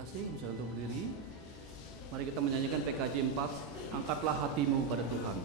kasih, bisa untuk berdiri. Mari kita menyanyikan PKJ 4, angkatlah hatimu pada Tuhan.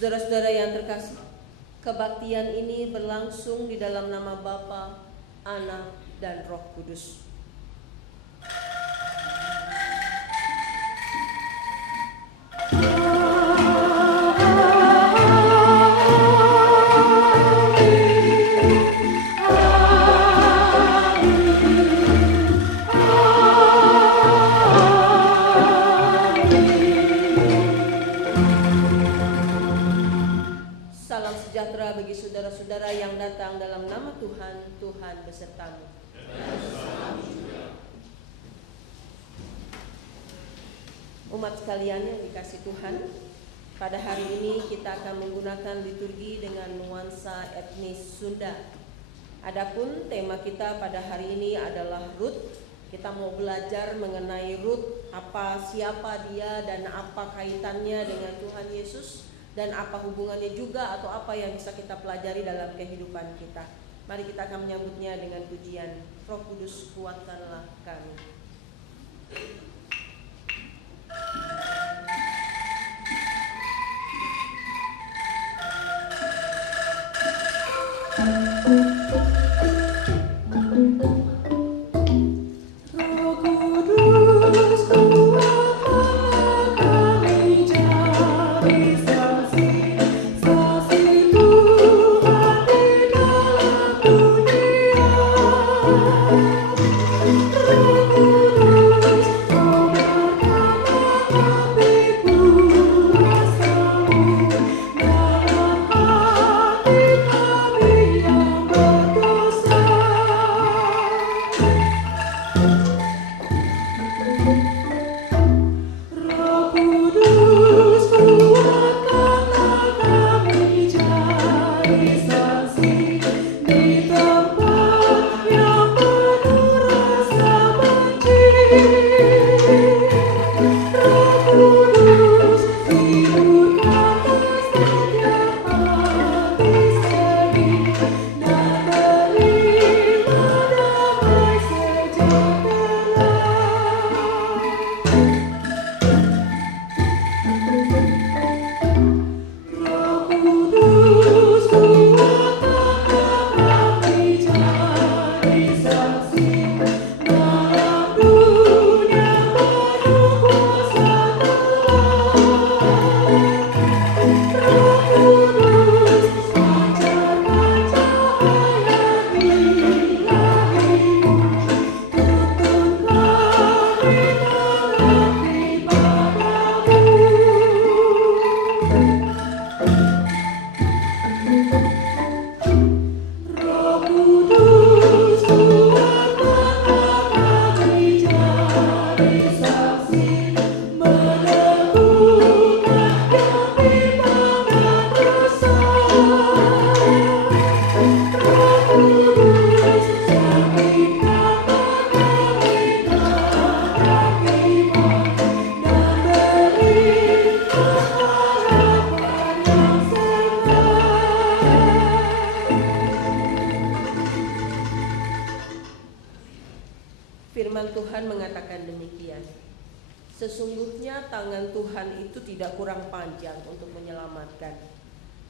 Saudara-saudara yang terkasih, kebaktian ini berlangsung di dalam nama Bapa, Anak, dan Roh Kudus. Bagi saudara-saudara yang datang dalam nama Tuhan, Tuhan besertamu. Umat sekalian yang dikasih Tuhan, pada hari ini kita akan menggunakan liturgi dengan nuansa etnis Sunda. Adapun tema kita pada hari ini adalah Ruth. Kita mau belajar mengenai Ruth, siapa dia dan apa kaitannya dengan Tuhan Yesus, dan apa hubungannya juga atau apa yang bisa kita pelajari dalam kehidupan kita. Mari kita akan menyambutnya dengan pujian Roh Kudus, kuatkanlah kami. Kudus, firman Tuhan mengatakan demikian. Sesungguhnya tangan Tuhan itu tidak kurang panjang untuk menyelamatkan,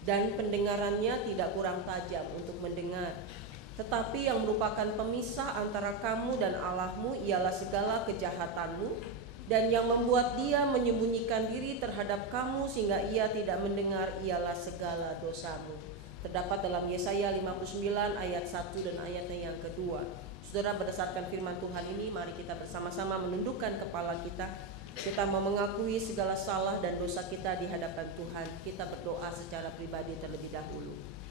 dan pendengarannya tidak kurang tajam untuk mendengar. Tetapi yang merupakan pemisah antara kamu dan Allahmu ialah segala kejahatanmu, dan yang membuat Dia menyembunyikan diri terhadap kamu sehingga Ia tidak mendengar ialah segala dosamu. Terdapat dalam Yesaya 59 ayat 1 dan ayatnya yang kedua. Saudara, berdasarkan firman Tuhan ini, mari kita bersama-sama menundukkan kepala kita. Kita mau mengakui segala salah dan dosa kita di hadapan Tuhan. Kita berdoa secara pribadi terlebih dahulu.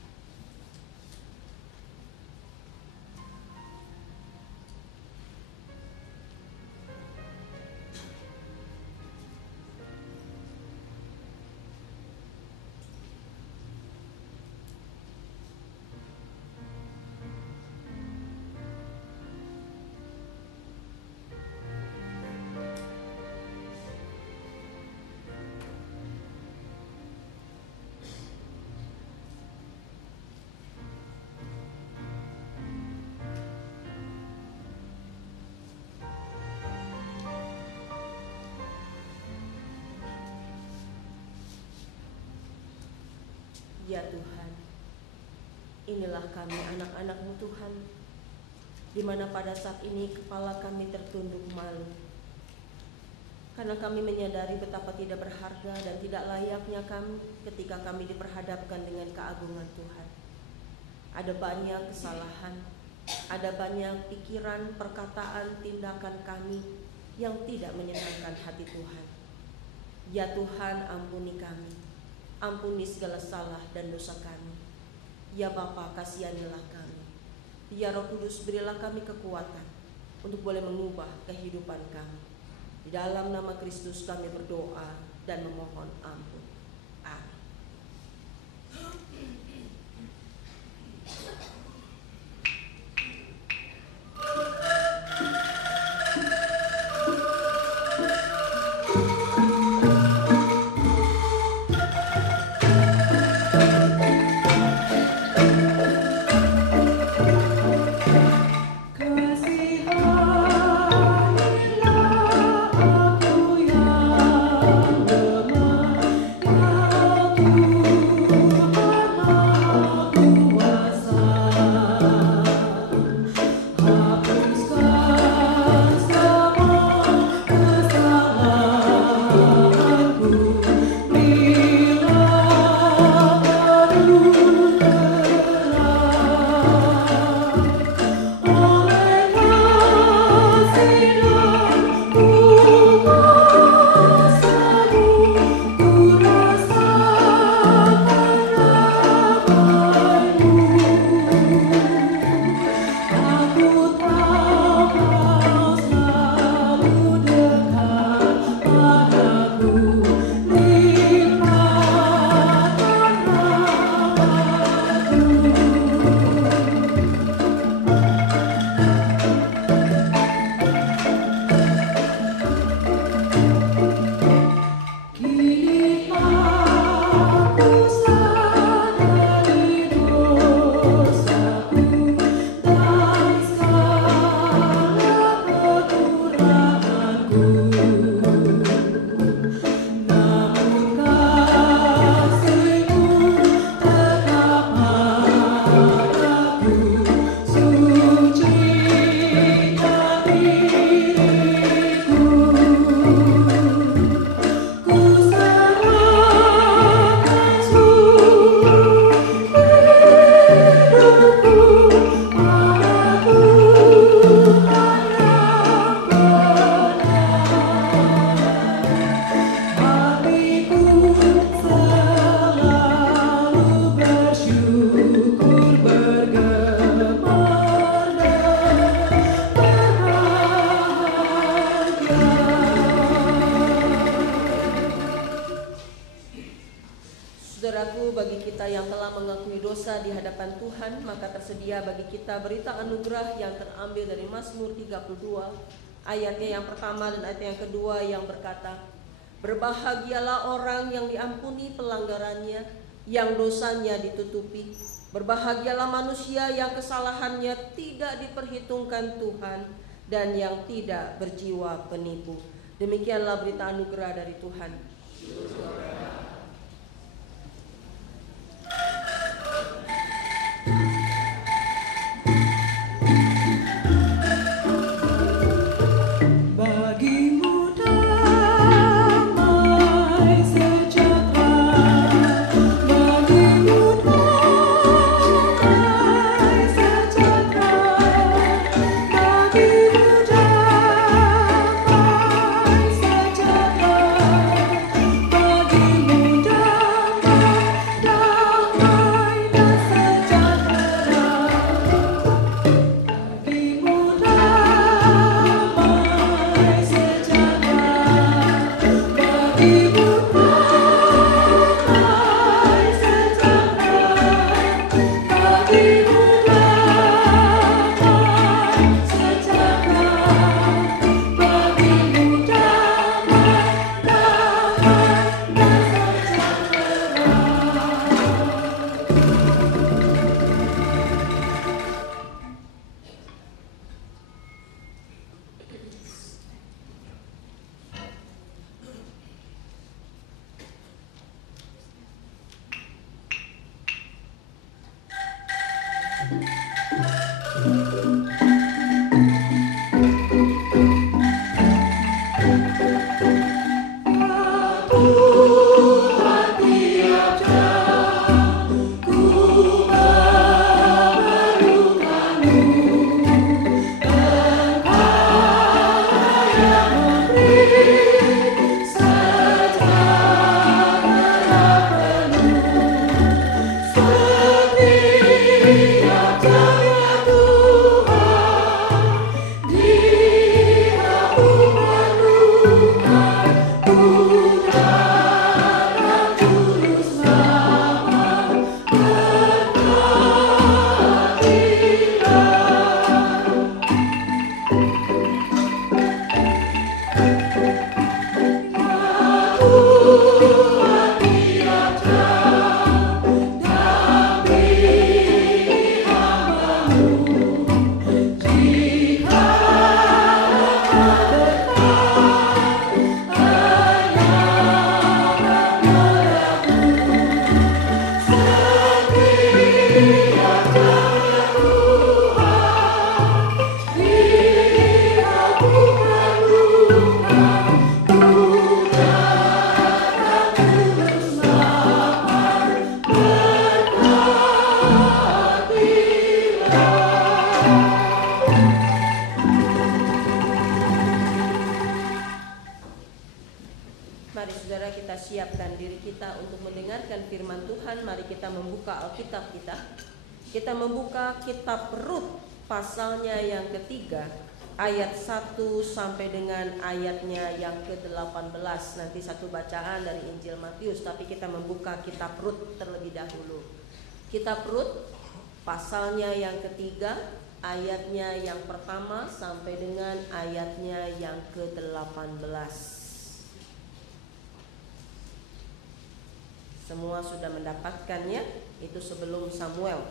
Ya Tuhan, inilah kami anak-anak-Mu Tuhan, di mana pada saat ini kepala kami tertunduk malu, karena kami menyadari betapa tidak berharga dan tidak layaknya kami ketika kami diperhadapkan dengan keagungan Tuhan. Ada banyak kesalahan, ada banyak pikiran, perkataan, tindakan kami yang tidak menyenangkan hati Tuhan. Ya Tuhan, ampuni kami. Ampuni segala salah dan dosa kami. Ya Bapa, kasihanilah kami. Ya Roh Kudus, berilah kami kekuatan untuk boleh mengubah kehidupan kami. Di dalam nama Kristus kami berdoa dan memohon ampun. Amin. Tersedia bagi kita berita anugerah yang terambil dari Mazmur 32 ayatnya yang pertama dan ayat yang kedua yang berkata, berbahagialah orang yang diampuni pelanggarannya, yang dosanya ditutupi. Berbahagialah manusia yang kesalahannya tidak diperhitungkan Tuhan, dan yang tidak berjiwa penipu. Demikianlah berita anugerah dari Tuhan. Mari saudara kita siapkan diri kita untuk mendengarkan firman Tuhan. Mari kita membuka Alkitab kita. Kita membuka kitab Rut pasalnya yang ketiga, ayat 1 sampai dengan ayatnya yang ke-18. Nanti satu bacaan dari Injil Matius, tapi kita membuka kitab Rut terlebih dahulu. Kitab Rut pasalnya yang ketiga, ayatnya yang pertama sampai dengan ayatnya yang ke-18. Semua sudah mendapatkannya, itu sebelum Samuel.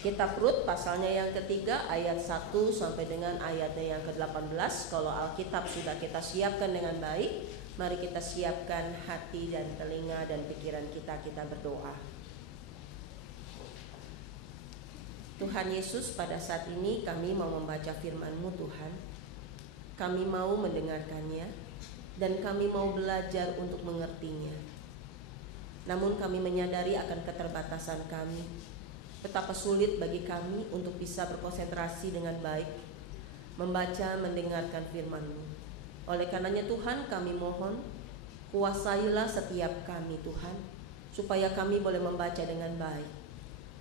Kitab Rut pasalnya yang ketiga, ayat 1 sampai dengan ayatnya yang ke-18. Kalau Alkitab sudah kita siapkan dengan baik, mari kita siapkan hati dan telinga dan pikiran kita, kita berdoa. Tuhan Yesus, pada saat ini kami mau membaca firman-Mu Tuhan. Kami mau mendengarkannya dan kami mau belajar untuk mengertinya. Namun kami menyadari akan keterbatasan kami. Betapa sulit bagi kami untuk bisa berkonsentrasi dengan baik, membaca, mendengarkan firman-Mu. Oleh karenanya Tuhan, kami mohon, kuasailah setiap kami Tuhan, supaya kami boleh membaca dengan baik.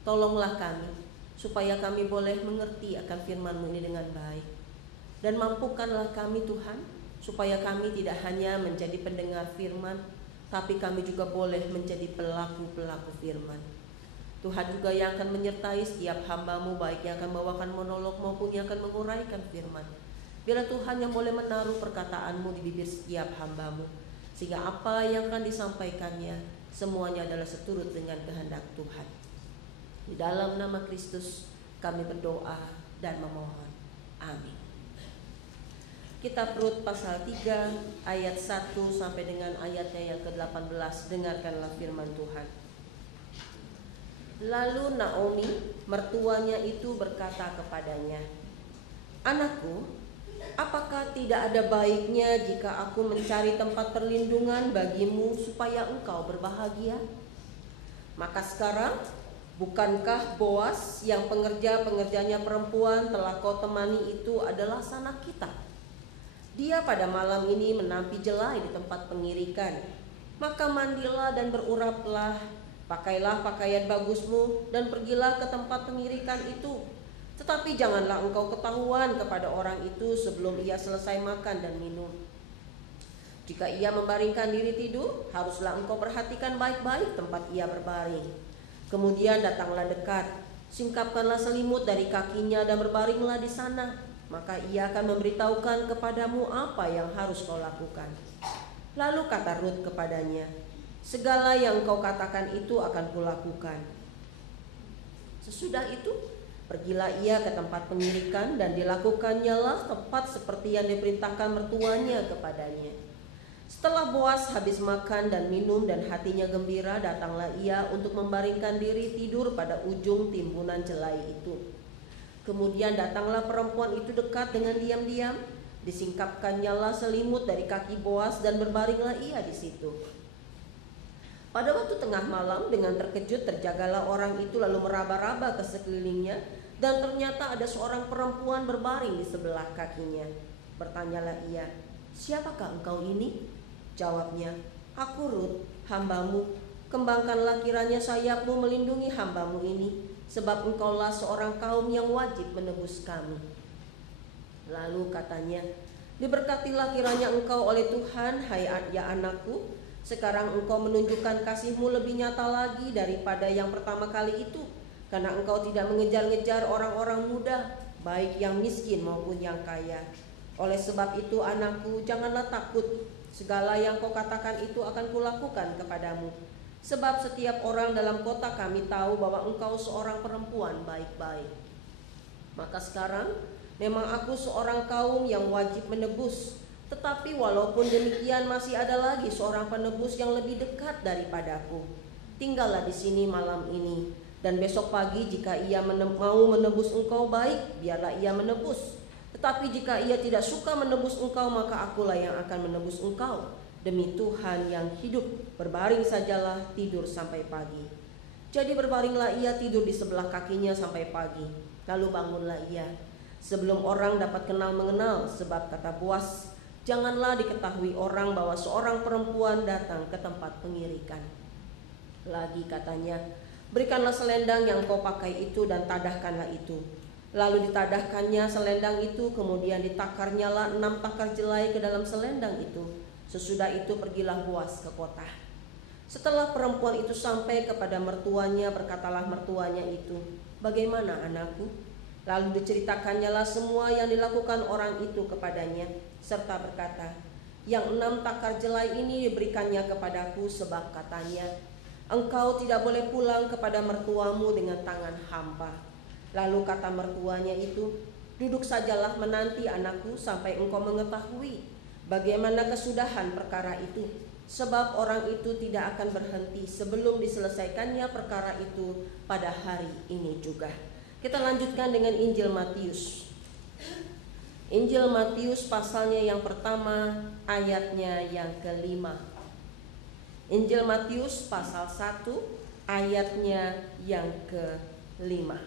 Tolonglah kami, supaya kami boleh mengerti akan firman-Mu ini dengan baik. Dan mampukanlah kami Tuhan, supaya kami tidak hanya menjadi pendengar firman, tapi kami juga boleh menjadi pelaku-pelaku firman. Tuhan juga yang akan menyertai setiap hamba-Mu, baik yang akan membawakan monolog maupun yang akan menguraikan firman. Biarlah Tuhan yang boleh menaruh perkataan-Mu di bibir setiap hamba-Mu, sehingga apa yang akan disampaikannya semuanya adalah seturut dengan kehendak Tuhan. Di dalam nama Kristus kami berdoa dan memohon. Amin. Kitab Rut pasal 3 ayat 1 sampai dengan ayatnya yang ke-18. Dengarkanlah firman Tuhan. Lalu Naomi, mertuanya itu berkata kepadanya, "Anakku, apakah tidak ada baiknya jika aku mencari tempat perlindungan bagimu supaya engkau berbahagia? Maka sekarang, bukankah Boas yang pengerja-pengerjanya perempuan telah kau temani itu adalah sanak kita? Dia pada malam ini menampi jelai di tempat pengirikan. Maka mandilah dan beruraplah, pakailah pakaian bagusmu dan pergilah ke tempat pengirikan itu. Tetapi janganlah engkau ketahuan kepada orang itu sebelum ia selesai makan dan minum. Jika ia membaringkan diri tidur, haruslah engkau perhatikan baik-baik tempat ia berbaring. Kemudian datanglah dekat, singkapkanlah selimut dari kakinya dan berbaringlah di sana. Maka ia akan memberitahukan kepadamu apa yang harus kau lakukan." Lalu kata Rut kepadanya, "Segala yang kau katakan itu akan kulakukan." Sesudah itu, pergilah ia ke tempat pengirikan dan dilakukannya tepat seperti yang diperintahkan mertuanya kepadanya. Setelah Boas habis makan dan minum dan hatinya gembira, datanglah ia untuk membaringkan diri tidur pada ujung timbunan jelai itu. Kemudian datanglah perempuan itu dekat dengan diam-diam, disingkapkannyalah selimut dari kaki Boas dan berbaringlah ia di situ. Pada waktu tengah malam, dengan terkejut terjagalah orang itu lalu meraba-raba ke sekelilingnya, dan ternyata ada seorang perempuan berbaring di sebelah kakinya. Bertanyalah ia, "Siapakah engkau ini?" Jawabnya, "Aku Rut, hambamu. Kembangkanlah kiranya sayapmu melindungi hambamu ini, sebab engkaulah seorang kaum yang wajib menebus kami." Lalu katanya, "Diberkatilah kiranya engkau oleh Tuhan, hai ya anakku. Sekarang engkau menunjukkan kasihmu lebih nyata lagi daripada yang pertama kali itu, karena engkau tidak mengejar-ngejar orang-orang muda, baik yang miskin maupun yang kaya. Oleh sebab itu anakku, janganlah takut. Segala yang kau katakan itu akan kulakukan kepadamu. Sebab setiap orang dalam kota kami tahu bahwa engkau seorang perempuan baik-baik. Maka sekarang memang aku seorang kaum yang wajib menebus. Tetapi walaupun demikian masih ada lagi seorang penebus yang lebih dekat daripadaku. Tinggallah di sini malam ini, dan besok pagi jika ia mau menebus engkau baik, biarlah ia menebus. Tetapi jika ia tidak suka menebus engkau, maka akulah yang akan menebus engkau. Demi Tuhan yang hidup, berbaring sajalah, tidur sampai pagi." Jadi berbaringlah ia tidur di sebelah kakinya sampai pagi. Lalu bangunlah ia, sebelum orang dapat kenal mengenal, sebab kata Boas, "Janganlah diketahui orang bahwa seorang perempuan datang ke tempat pengirikan." Lagi katanya, "Berikanlah selendang yang kau pakai itu dan tadahkanlah itu." Lalu ditadahkannya selendang itu, kemudian ditakarnyalah 6 takar jelai ke dalam selendang itu. Sesudah itu pergilah Boas ke kota. Setelah perempuan itu sampai kepada mertuanya, berkatalah mertuanya itu, "Bagaimana anakku?" Lalu diceritakannya semua yang dilakukan orang itu kepadanya, serta berkata, "Yang 6 takar jelai ini diberikannya kepadaku, sebab katanya, engkau tidak boleh pulang kepada mertuamu dengan tangan hampa." Lalu kata mertuanya itu, "Duduk sajalah menanti anakku sampai engkau mengetahui bagaimana kesudahan perkara itu, sebab orang itu tidak akan berhenti sebelum diselesaikannya perkara itu pada hari ini juga." Kita lanjutkan dengan Injil Matius. Injil Matius pasalnya yang pertama, ayatnya yang ke-5. Injil Matius pasal 1, ayatnya yang ke-5.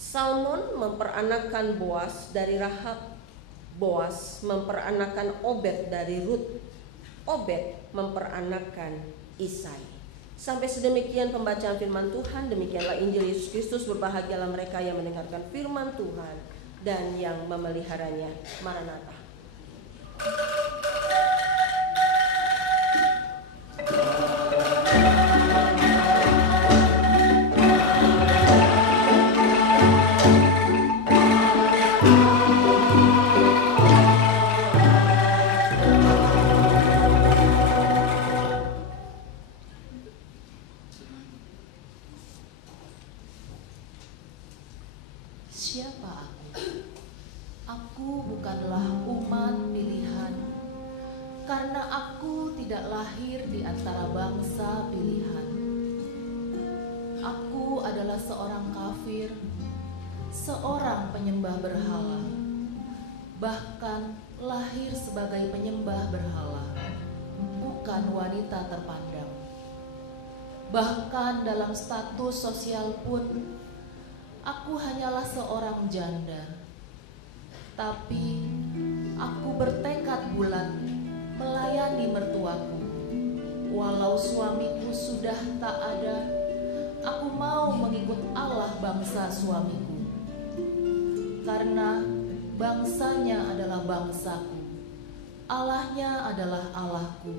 Salmon memperanakkan Boas dari Rahab. Boas memperanakkan Obed dari Rut. Obed memperanakkan Isai. Sampai sedemikian pembacaan firman Tuhan. Demikianlah Injil Yesus Kristus. Berbahagialah mereka yang mendengarkan firman Tuhan dan yang memeliharanya. Maranatha. Siapa aku? aku bukanlah umat pilihan, karena aku tidak lahir di antara bangsa pilihan. Aku adalah seorang kafir, seorang penyembah berhala, bahkan lahir sebagai penyembah berhala, bukan wanita terpandang. Bahkan dalam status sosial pun, aku hanyalah seorang janda. Tapi aku bertekad bulat melayani mertuaku. Walau suamiku sudah tak ada, aku mau mengikut Allah bangsa suamiku. Karena bangsanya adalah bangsaku, Allahnya adalah Allahku.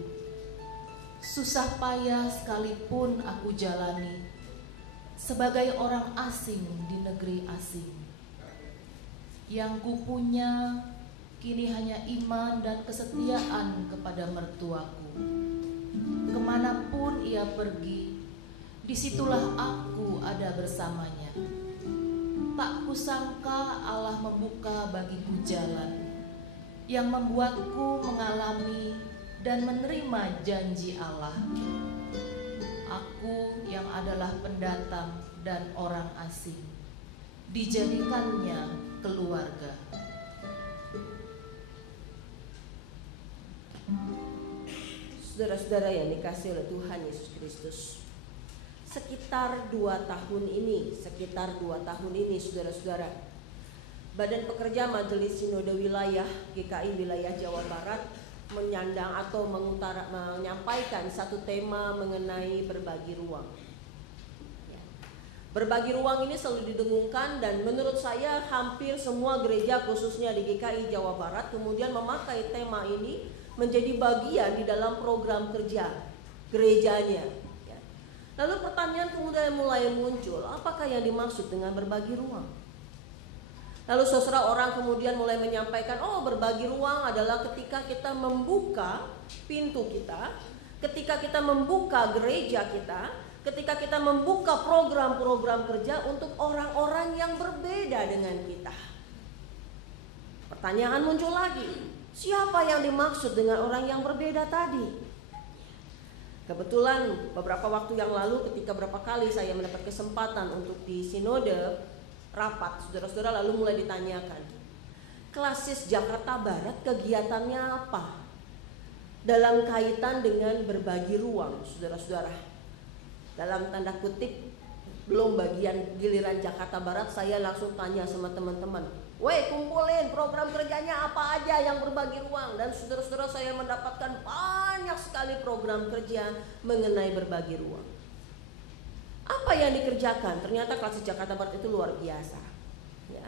Susah payah sekalipun aku jalani sebagai orang asing di negeri asing. Yang kupunya kini hanya iman dan kesetiaan kepada mertuaku. Kemanapun ia pergi, disitulah aku ada bersamanya. Tak kusangka Allah membuka bagiku jalan yang membuatku mengalami dan menerima janji Allah. Aku yang adalah pendatang dan orang asing, dijadikannya keluarga. Saudara-saudara yang dikasihi oleh Tuhan Yesus Kristus, sekitar 2 tahun ini, saudara-saudara, Badan Pekerja Majelis Sinode Wilayah GKI Wilayah Jawa Barat menyandang atau menyampaikan satu tema mengenai berbagi ruang. Berbagi ruang ini selalu didengungkan, dan menurut saya hampir semua gereja khususnya di GKI Jawa Barat kemudian memakai tema ini menjadi bagian di dalam program kerja gerejanya. Lalu pertanyaan kemudian mulai muncul, apakah yang dimaksud dengan berbagi ruang? Lalu saudara, orang kemudian mulai menyampaikan, oh, berbagi ruang adalah ketika kita membuka pintu kita, ketika kita membuka gereja kita, ketika kita membuka program-program kerja untuk orang-orang yang berbeda dengan kita. Pertanyaan muncul lagi, siapa yang dimaksud dengan orang yang berbeda tadi? Kebetulan beberapa waktu yang lalu ketika berapa kali saya mendapat kesempatan untuk di sinode rapat, saudara-saudara, lalu mulai ditanyakan, Klasis Jakarta Barat kegiatannya apa dalam kaitan dengan berbagi ruang, saudara-saudara? Dalam tanda kutip, belum bagian giliran Jakarta Barat, saya langsung tanya sama teman-teman, weh, kumpulin program kerjanya apa aja yang berbagi ruang. Dan saudara-saudara, saya mendapatkan banyak sekali program kerja mengenai berbagi ruang. Apa yang dikerjakan? Ternyata Klasis Jakarta Barat itu luar biasa. Ya.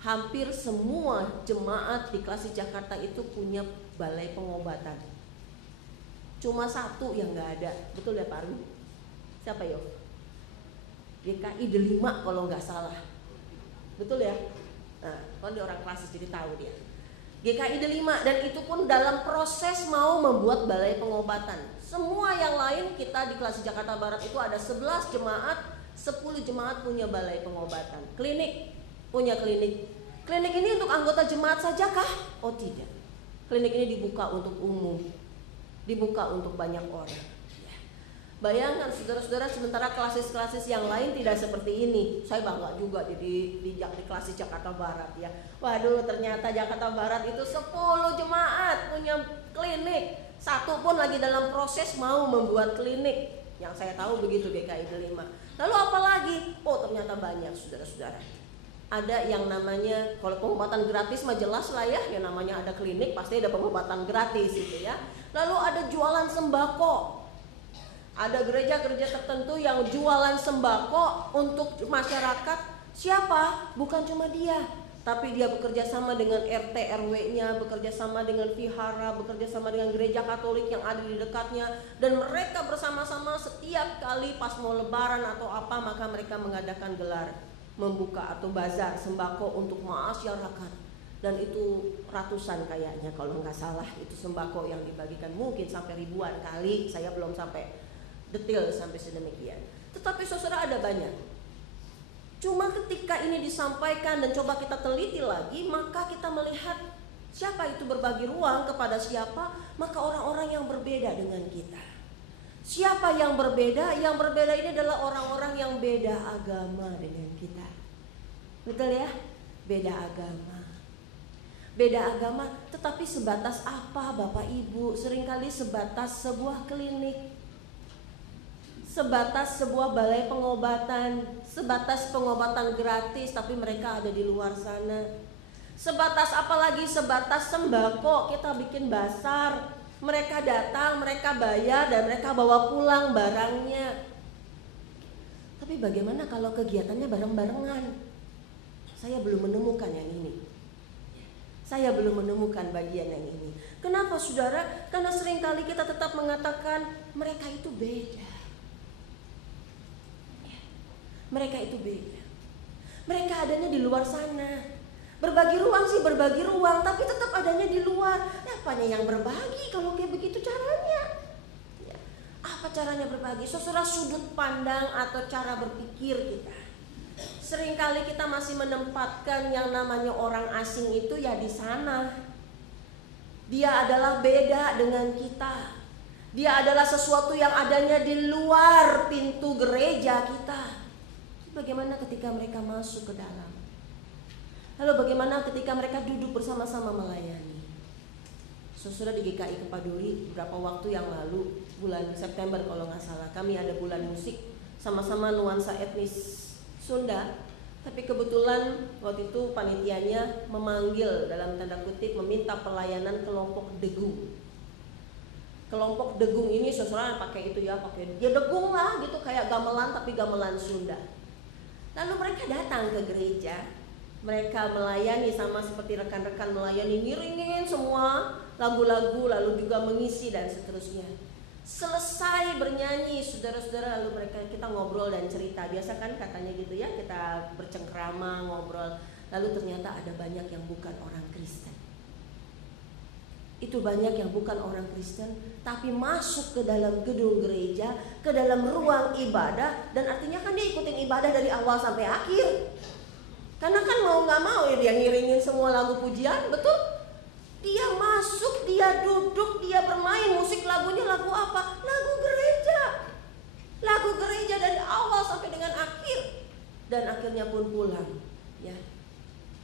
Hampir semua jemaat di Klasis Jakarta itu punya balai pengobatan. Cuma satu yang nggak ada, betul ya Pak Arwi? Siapa yo? GKI Delima kalau nggak salah, betul ya? Nah, kalau dia orang Klasis jadi tahu dia. GKI Delima, dan itu pun dalam proses mau membuat balai pengobatan. Semua yang lain kita di Klasis Jakarta Barat itu ada 11 jemaat, 10 jemaat punya balai pengobatan. Klinik, punya klinik. Klinik ini untuk anggota jemaat saja kah? Oh tidak. Klinik ini dibuka untuk umum, dibuka untuk banyak orang. Bayangkan saudara-saudara, sementara klasis-klasis yang lain tidak seperti ini. Saya bangga juga di Klasis Jakarta Barat ya. Waduh, ternyata Jakarta Barat itu 10 jemaat punya klinik. Satu pun lagi dalam proses mau membuat klinik. Yang saya tahu begitu GKI Delima. Lalu apa lagi? Oh, ternyata banyak saudara-saudara. Ada yang namanya, kalau pengobatan gratis mah jelas lah ya, yang namanya ada klinik pasti ada pengobatan gratis gitu ya. Lalu ada jualan sembako. Ada gereja-gereja tertentu yang jualan sembako untuk masyarakat. Siapa? Bukan cuma dia, tapi dia bekerja sama dengan RT RW-nya, bekerja sama dengan vihara, bekerja sama dengan gereja Katolik yang ada di dekatnya, dan mereka bersama-sama setiap kali pas mau lebaran atau apa, maka mereka mengadakan gelar membuka atau bazar sembako untuk masyarakat. Dan itu ratusan kayaknya kalau nggak salah, itu sembako yang dibagikan mungkin sampai ribuan kali, saya belum sampai detail sampai sedemikian. Tetapi saudara, ada banyak. Cuma ketika ini disampaikan dan coba kita teliti lagi, maka kita melihat siapa itu berbagi ruang kepada siapa, maka orang-orang yang berbeda dengan kita. Siapa yang berbeda? Yang berbeda ini adalah orang-orang yang beda agama dengan kita. Betul ya? Beda agama. Beda agama, tetapi sebatas apa Bapak Ibu? Seringkali sebatas sebuah klinik, sebatas sebuah balai pengobatan, sebatas pengobatan gratis, tapi mereka ada di luar sana. Sebatas apalagi sebatas sembako, kita bikin basar, mereka datang, mereka bayar, dan mereka bawa pulang barangnya. Tapi bagaimana kalau kegiatannya bareng-barengan? Saya belum menemukan yang ini. Saya belum menemukan bagian yang ini. Kenapa saudara? Karena seringkali kita tetap mengatakan mereka itu beda. Mereka itu beda. Mereka adanya di luar sana. Berbagi ruang sih berbagi ruang, tapi tetap adanya di luar. Apanya yang berbagi kalau kayak begitu caranya? Ya. Apa caranya berbagi? Saudara, sudut pandang atau cara berpikir kita. Seringkali kita masih menempatkan yang namanya orang asing itu ya di sana. Dia adalah beda dengan kita. Dia adalah sesuatu yang adanya di luar pintu gereja kita. Bagaimana ketika mereka masuk ke dalam? Lalu bagaimana ketika mereka duduk bersama-sama melayani? Saudara, di GKI Kepaduri beberapa waktu yang lalu, bulan September kalau nggak salah, kami ada bulan musik sama-sama nuansa etnis Sunda. Tapi kebetulan waktu itu panitianya memanggil dalam tanda kutip meminta pelayanan kelompok degung. Kelompok degung ini saudara pakai itu ya, pakai dia degung lah gitu, kayak gamelan tapi gamelan Sunda. Lalu mereka datang ke gereja. Mereka melayani sama seperti rekan-rekan melayani, ngiringin semua lagu-lagu, lalu juga mengisi dan seterusnya. Selesai bernyanyi, saudara-saudara, lalu kita ngobrol dan cerita. Biasa kan katanya gitu ya, kita bercengkrama, ngobrol. Lalu ternyata ada banyak yang bukan orang Kristen. Itu banyak yang bukan orang Kristen, tapi masuk ke dalam gedung gereja, ke dalam ruang ibadah, dan artinya kan dia ikutin ibadah dari awal sampai akhir. Karena kan mau gak mau ya dia ngiringin semua lagu pujian, betul? Dia masuk, dia duduk, dia bermain musik, lagunya lagu apa? Lagu gereja. Lagu gereja dari awal sampai dengan akhir. Dan akhirnya pun pulang. Ya.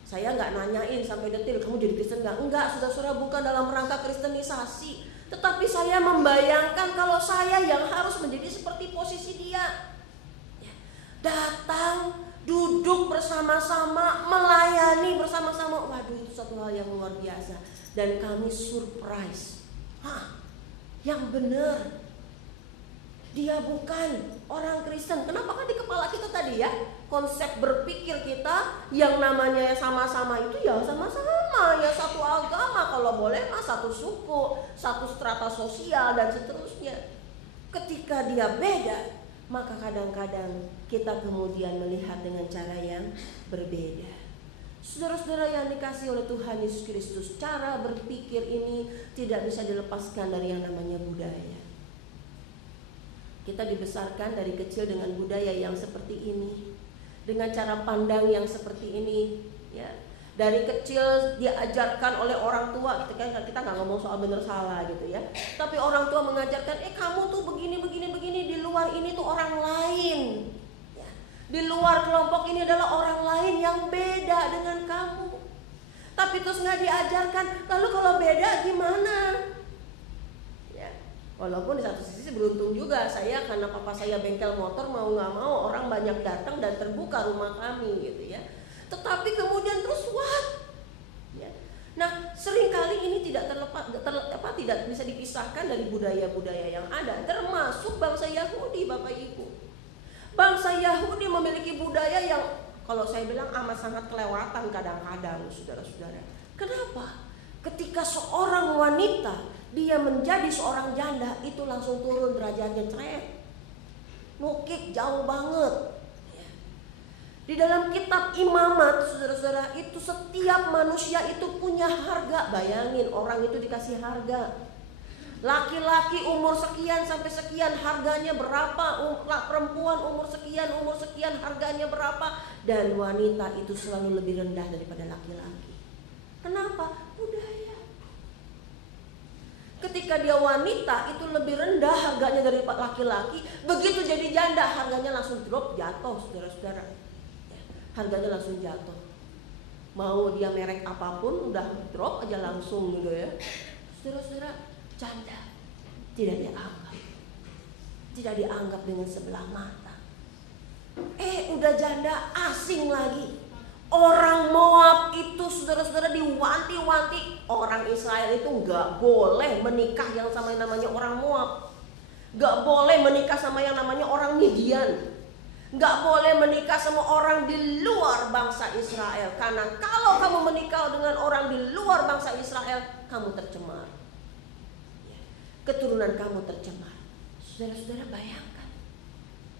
Saya gak nanyain sampai detil, kamu jadi Kristen gak? Enggak, saudara-saudara, bukan dalam rangka kristenisasi. Tetapi saya membayangkan kalau saya yang harus menjadi seperti posisi dia. Ya. Datang, duduk bersama-sama, melayani bersama-sama. Waduh, itu satu hal yang luar biasa. Dan kami surprise. Yang benar, dia bukan orang Kristen. Kenapa? Kan di kepala kita tadi ya, konsep berpikir kita yang namanya sama-sama itu ya sama-sama, ya satu agama, kalau boleh mah satu suku, satu strata sosial dan seterusnya. Ketika dia beda, maka kadang-kadang kita kemudian melihat dengan cara yang berbeda. Saudara-saudara yang dikasihi oleh Tuhan Yesus Kristus, cara berpikir ini tidak bisa dilepaskan dari yang namanya budaya. Kita dibesarkan dari kecil dengan budaya yang seperti ini, dengan cara pandang yang seperti ini, ya. Dari kecil diajarkan oleh orang tua, kita nggak ngomong soal benar salah gitu ya. Tapi orang tua mengajarkan, kamu tuh begini, di luar ini tuh orang lain. Ya. Di luar kelompok ini adalah orang lain yang beda dengan kamu. Tapi terus nggak diajarkan, lalu kalau beda gimana? Ya. Walaupun di satu sisi beruntung juga saya, karena papa saya bengkel motor, mau nggak mau orang banyak datang dan terbuka rumah kami gitu ya. Tetapi kemudian terus what? Ya. Nah, seringkali ini tidak tidak bisa dipisahkan dari budaya-budaya yang ada, termasuk bangsa Yahudi, Bapak Ibu. Bangsa Yahudi memiliki budaya yang kalau saya bilang amat sangat kelewatan kadang-kadang, saudara-saudara. Kenapa? Ketika seorang wanita dia menjadi seorang janda, itu langsung turun derajatnya, cret. Nukik jauh banget. Di dalam kitab Imamat, saudara-saudara, itu setiap manusia itu punya harga. Bayangin, orang itu dikasih harga. Laki-laki umur sekian sampai sekian harganya berapa, perempuan umur sekian harganya berapa, dan wanita itu selalu lebih rendah daripada laki-laki. Kenapa? Budaya. Ketika dia wanita itu lebih rendah harganya daripada laki-laki, begitu jadi janda harganya langsung drop, jatuh, saudara-saudara. Harganya langsung jatuh. Mau dia merek apapun udah drop aja langsung gitu ya. Saudara-saudara, janda tidak dianggap dengan sebelah mata. Udah janda asing lagi. Orang Moab itu saudara-saudara diwanti-wanti, orang Israel itu nggak boleh menikah yang sama yang namanya orang Moab, nggak boleh menikah sama yang namanya orang Midian, nggak boleh menikah sama orang di luar bangsa Israel. Karena kalau kamu menikah dengan orang di luar bangsa Israel, kamu tercemar, keturunan kamu tercemar. Saudara-saudara bayangkan,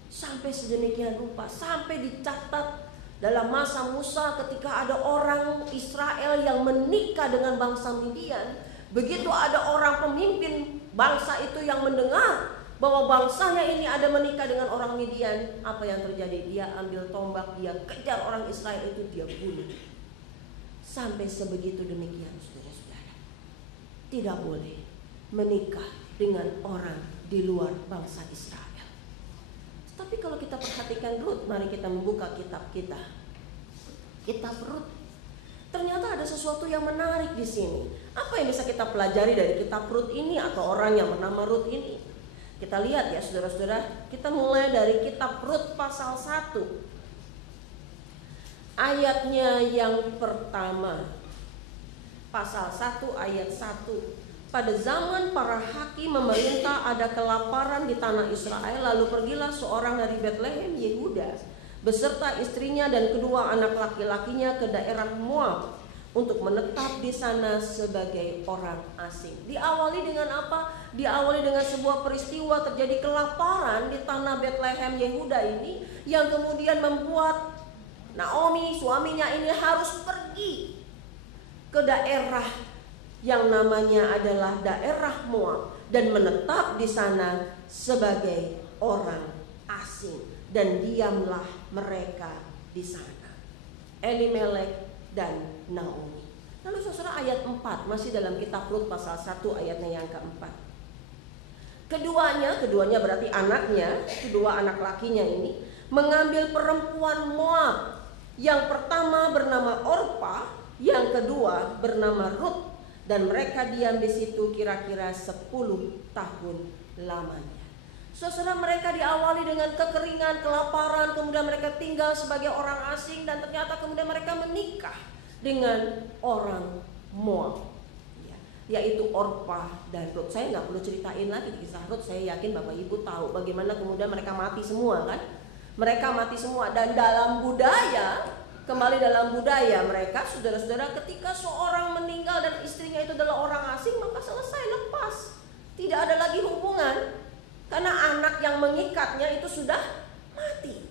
sampai sedemikian rupa, sampai dicatat dalam masa Musa ketika ada orang Israel yang menikah dengan bangsa Midian. Begitu ada orang pemimpin bangsa itu yang mendengar bahwa bangsanya ini ada menikah dengan orang Midian, apa yang terjadi? Dia ambil tombak, dia kejar orang Israel itu, dia bunuh. Sampai sebegitu demikian, saudara-saudara. Tidak boleh menikah dengan orang di luar bangsa Israel. Tapi kalau kita perhatikan Rut, mari kita membuka kitab kita. Kitab Rut. Ternyata ada sesuatu yang menarik di sini. Apa yang bisa kita pelajari dari kitab Rut ini atau orang yang bernama Rut ini? Kita lihat ya saudara-saudara, kita mulai dari kitab Rut pasal 1. Ayatnya yang pertama. Pasal 1 ayat 1. Pada zaman para hakim memerintah ada kelaparan di tanah Israel, lalu pergilah seorang dari Betlehem Yehuda beserta istrinya dan kedua anak laki-lakinya ke daerah Moab untuk menetap di sana sebagai orang asing. Diawali dengan apa? Diawali dengan sebuah peristiwa terjadi kelaparan di tanah Betlehem Yehuda ini, yang kemudian membuat Naomi suaminya ini harus pergi ke daerah yang namanya adalah daerah Moab dan menetap di sana sebagai orang asing, dan diamlah mereka di sana, Elimelek dan Naomi. Lalu saudara, ayat 4 masih dalam kitab Rut pasal 1 ayatnya yang keempat. Keduanya berarti anaknya, kedua anak lakinya ini mengambil perempuan Moab. Yang pertama bernama Orpa, yang kedua bernama Rut. Dan mereka diam di situ kira-kira 10 tahun lamanya. Saudara, mereka diawali dengan kekeringan, kelaparan, kemudian mereka tinggal sebagai orang asing, dan ternyata kemudian mereka menikah dengan orang Moab, yaitu Orpa dan Rut. Saya nggak perlu ceritain lagi kisah Rut. Saya yakin Bapak Ibu tahu bagaimana kemudian mereka mati semua kan? Mereka mati semua, dan dalam budaya, kembali dalam budaya mereka, saudara-saudara, ketika seorang meninggal dan istrinya itu adalah orang asing, maka selesai, lepas. Tidak ada lagi hubungan. Karena anak yang mengikatnya itu sudah mati,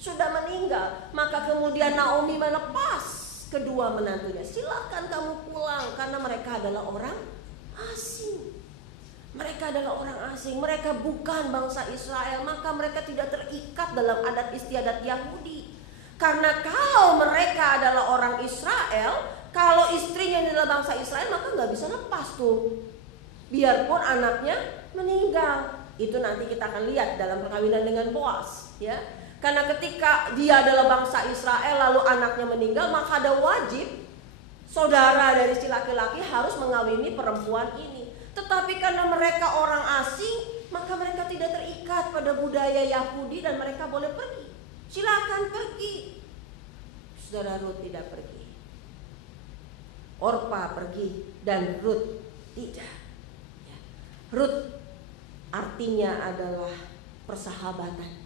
sudah meninggal. Maka kemudian Naomi melepas kedua menantunya. Silakan kamu pulang, karena mereka adalah orang asing. Mereka adalah orang asing, mereka bukan bangsa Israel. Maka mereka tidak terikat dalam adat istiadat Yahudi. Karena kalau mereka adalah orang Israel, kalau istrinya adalah bangsa Israel, maka nggak bisa lepas tuh, biarpun anaknya meninggal. Itu nanti kita akan lihat dalam perkawinan dengan Boaz, ya. Karena ketika dia adalah bangsa Israel lalu anaknya meninggal, maka ada wajib saudara dari si laki-laki harus mengawini perempuan ini. Tetapi karena mereka orang asing, maka mereka tidak terikat pada budaya Yahudi dan mereka boleh pergi. Silakan pergi. Saudara, Rut tidak pergi. Orpa pergi dan Rut tidak. Rut artinya adalah persahabatan.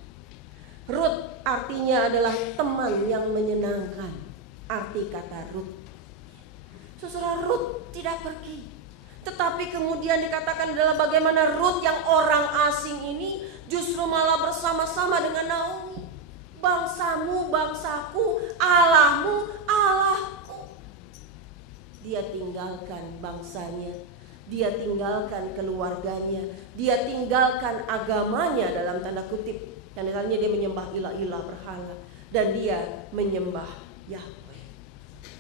Rut artinya adalah teman yang menyenangkan. Arti kata Rut. Saudara, Rut tidak pergi. Tetapi kemudian dikatakan adalah bagaimana Rut yang orang asing ini justru malah bersama-sama dengan Naomi. Bangsamu, bangsaku, Allahmu, Allahku. Dia tinggalkan bangsanya. Dia tinggalkan keluarganya, dia tinggalkan agamanya dalam tanda kutip. Yang katanya dia menyembah ilah-ilah berhala dan dia menyembah Yahweh.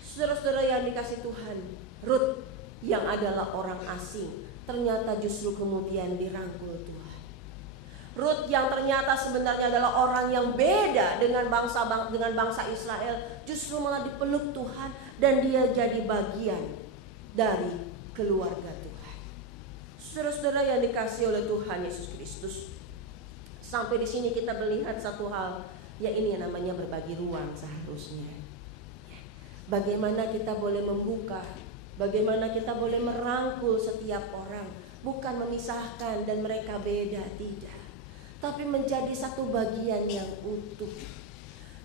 Saudara-saudara yang dikasih Tuhan, Rut yang adalah orang asing ternyata justru kemudian dirangkul Tuhan. Rut yang ternyata sebenarnya adalah orang yang beda dengan bangsa Israel, justru malah dipeluk Tuhan dan dia jadi bagian dari keluarga Tuhan. Saudara-saudara yang dikasih oleh Tuhan Yesus Kristus, sampai di sini kita melihat satu hal, ya ini yang namanya berbagi ruang seharusnya. Bagaimana kita boleh membuka, bagaimana kita boleh merangkul setiap orang, bukan memisahkan dan mereka beda, tidak, tapi menjadi satu bagian yang utuh.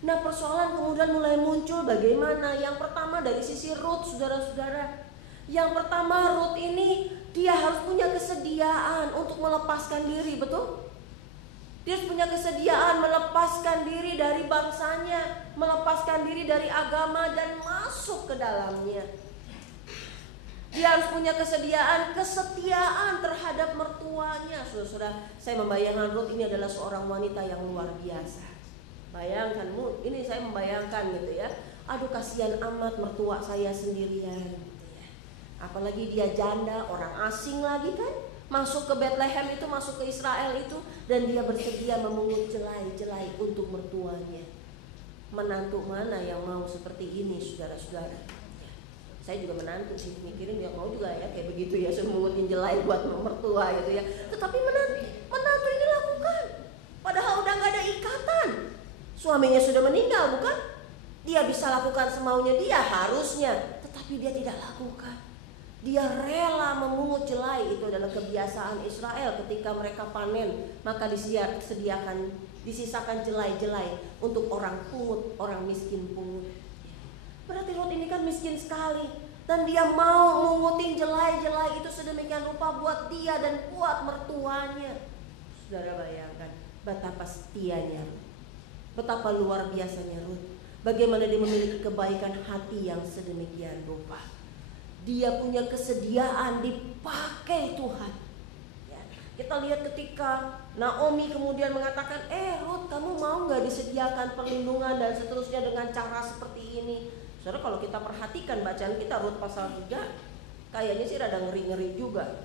Nah, persoalan kemudian mulai muncul bagaimana? Yang pertama dari sisi Rut, saudara-saudara. Yang pertama, Rut ini dia harus punya kesediaan untuk melepaskan diri, betul? Dia harus punya kesediaan melepaskan diri dari bangsanya, melepaskan diri dari agama dan masuk ke dalamnya. Dia harus punya kesetiaan terhadap mertuanya. Saudara-saudara, saya membayangkan Rut ini adalah seorang wanita yang luar biasa. Bayangkan, ini saya membayangkan gitu ya. Aduh, kasihan amat mertua saya sendirian. Apalagi dia janda, orang asing lagi kan, masuk ke Bethlehem itu, masuk ke Israel itu, dan dia bersedia memungut jelai-jelai untuk mertuanya. Menantu mana yang mau seperti ini, saudara-saudara? Saya juga menantu sih, mikirin dia mau juga ya kayak begitu ya, semungutin jelai buat mertua gitu ya. Tetapi menantu ini lakukan, padahal udah gak ada ikatan. Suaminya sudah meninggal, bukan? Dia bisa lakukan semaunya dia harusnya, tetapi dia tidak lakukan. Dia rela memungut jelai. Itu adalah kebiasaan Israel ketika mereka panen, maka disisakan jelai-jelai untuk orang pungut, orang miskin pungut. Berarti Rut ini kan miskin sekali, dan dia mau mengutin jelai-jelai itu sedemikian rupa buat dia dan buat mertuanya. Saudara bayangkan betapa setianya, betapa luar biasanya Rut. Bagaimana dia memiliki kebaikan hati yang sedemikian rupa. Dia punya kesediaan dipakai Tuhan. Ya, kita lihat ketika Naomi kemudian mengatakan, Rut, kamu mau gak disediakan perlindungan dan seterusnya dengan cara seperti ini. Saudara, kalau kita perhatikan bacaan kita Rut pasal 3, kayaknya sih rada ngeri-ngeri juga.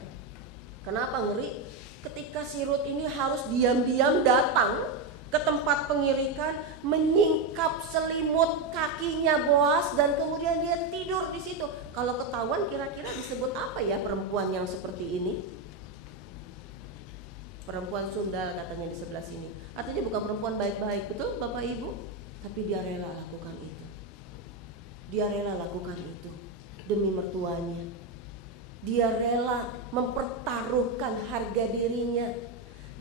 Kenapa ngeri? Ketika si Rut ini harus diam-diam datang ke tempat pengirikan, menyingkap selimut kakinya Boas dan kemudian dia tidur di situ. Kalau ketahuan kira-kira disebut apa ya perempuan yang seperti ini? Perempuan sundal katanya di sebelah sini. Artinya bukan perempuan baik-baik, betul Bapak Ibu? Tapi dia rela lakukan itu. Dia rela lakukan itu demi mertuanya. Dia rela mempertaruhkan harga dirinya.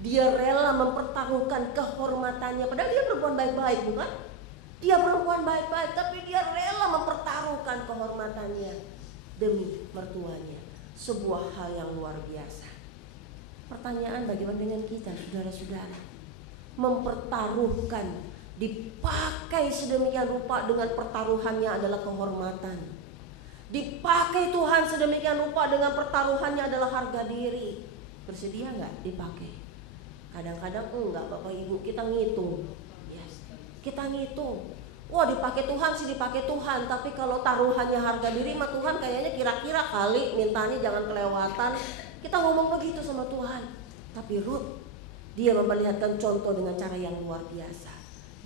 Dia rela mempertaruhkan kehormatannya. Padahal dia perempuan baik-baik, bukan? Dia perempuan baik-baik, tapi dia rela mempertaruhkan kehormatannya demi mertuanya. Sebuah hal yang luar biasa. Pertanyaan, bagaimana dengan kita, saudara-saudara? Mempertaruhkan, dipakai sedemikian rupa dengan pertaruhannya adalah kehormatan. Dipakai Tuhan sedemikian rupa dengan pertaruhannya adalah harga diri. Bersedia nggak dipakai? Kadang-kadang enggak, Bapak Ibu, kita ngitung. Yes. Kita ngitung. Wah, dipakai Tuhan sih dipakai Tuhan, tapi kalau taruhannya harga diri mah Tuhan kayaknya kira-kira kali mintanya jangan kelewatan. Kita ngomong begitu sama Tuhan. Tapi Rut, dia memperlihatkan contoh dengan cara yang luar biasa.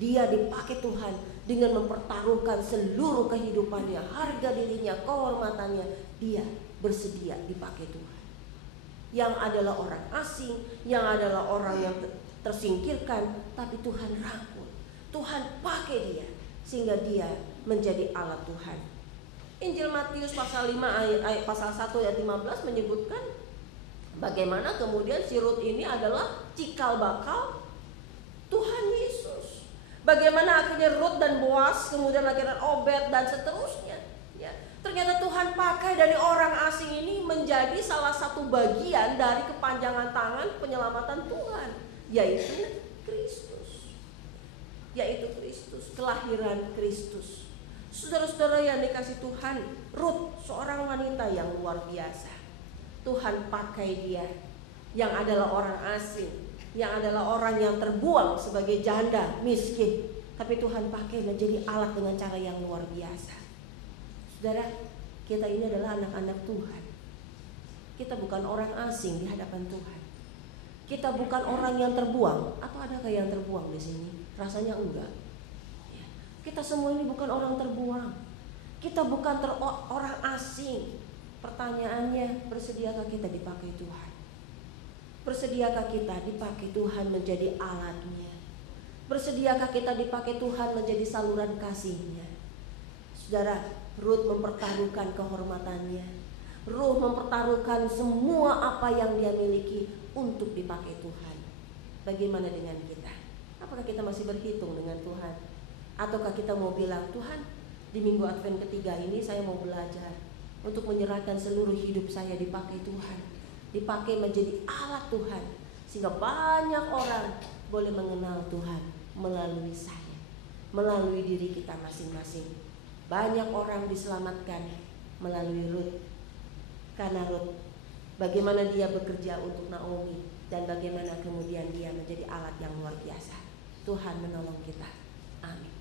Dia dipakai Tuhan dengan mempertaruhkan seluruh kehidupannya, harga dirinya, kehormatannya. Dia bersedia dipakai Tuhan. Yang adalah orang asing, yang adalah orang yang tersingkirkan, tapi Tuhan rangkul, Tuhan pakai dia sehingga dia menjadi alat Tuhan. Injil Matius pasal 5 ayat pasal 1 ayat 15 menyebutkan bagaimana kemudian si Rut ini adalah cikal bakal Tuhan Yesus. Bagaimana akhirnya Rut dan Boas, kemudian akhirnya Obed dan seterusnya. Ya, ternyata Tuhan pakai dari orang asing ini menjadi salah satu bagian dari kepanjangan tangan penyelamatan Tuhan, yaitu Kristus. Yaitu Kristus, kelahiran Kristus. Saudara-saudara yang dikasih Tuhan, Rut seorang wanita yang luar biasa. Tuhan pakai dia yang adalah orang asing, yang adalah orang yang terbuang sebagai janda, miskin, tapi Tuhan pakai menjadi alat dengan cara yang luar biasa. Saudara, kita ini adalah anak-anak Tuhan. Kita bukan orang asing di hadapan Tuhan. Kita bukan orang yang terbuang. Atau adakah yang terbuang di sini? Rasanya enggak. Kita semua ini bukan orang terbuang. Kita bukan orang asing. Pertanyaannya, bersediakah kita dipakai Tuhan? Bersediakah kita dipakai Tuhan menjadi alatnya? Bersediakah kita dipakai Tuhan menjadi saluran kasih-Nya? Saudara, Rut mempertaruhkan kehormatannya. Rut mempertaruhkan semua apa yang dia miliki untuk dipakai Tuhan. Bagaimana dengan kita? Apakah kita masih berhitung dengan Tuhan? Ataukah kita mau bilang, Tuhan, di minggu Advent ketiga ini saya mau belajar untuk menyerahkan seluruh hidup saya dipakai Tuhan, dipakai menjadi alat Tuhan, sehingga banyak orang boleh mengenal Tuhan melalui saya, melalui diri kita masing-masing. Banyak orang diselamatkan melalui Rut. Karena Rut, bagaimana dia bekerja untuk Naomi, dan bagaimana kemudian dia menjadi alat yang luar biasa. Tuhan menolong kita. Amin.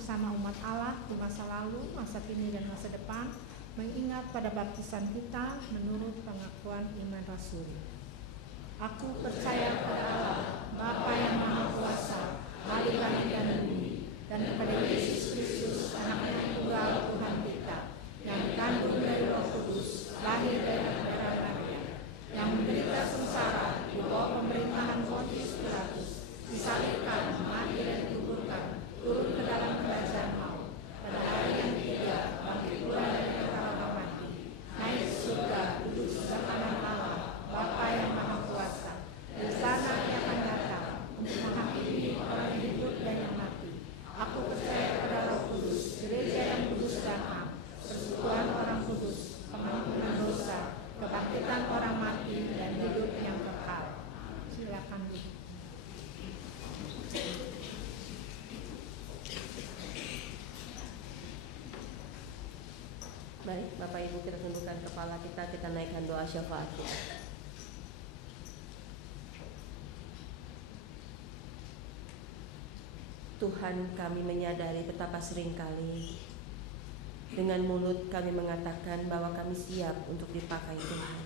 bersama umat Allah di masa lalu, masa kini, dan masa depan, mengingat pada baptisan kita menurut pengakuan iman rasuli. Aku percaya kepada Allah, Bapa yang Maha Kuasa, Bapa langit dan bumi, dan kepada Yesus Kristus, Anak yang tunggal Tuhan kita, yang dikandung dari Roh Kudus, lahir dari darah Maria, yang menderita sengsara di bawah pemerintahan Pontius Pilatus, disalibkan, mati dan dikuburkan, turun ke dalam kerajaan maut, pada hari yang ketiga bangkit pula dari antara mati, naik ke surga, duduk sebelah kanan Allah, Bapa yang Maha Kuasa. Dari sana Ia akan datang untuk menghakimi orang hidup dan yang mati. Aku percaya pada Roh Kudus, gereja yang kudus dan am, persekutuan orang kudus, pengampunan dosa, kebangkitan orang mati, dan hidup yang kekal. Silakan Bu. Baik, Bapak Ibu, kita tundukkan kepala kita naikkan doa syafaat kita. Tuhan, kami menyadari betapa seringkali dengan mulut kami mengatakan bahwa kami siap untuk dipakai Tuhan.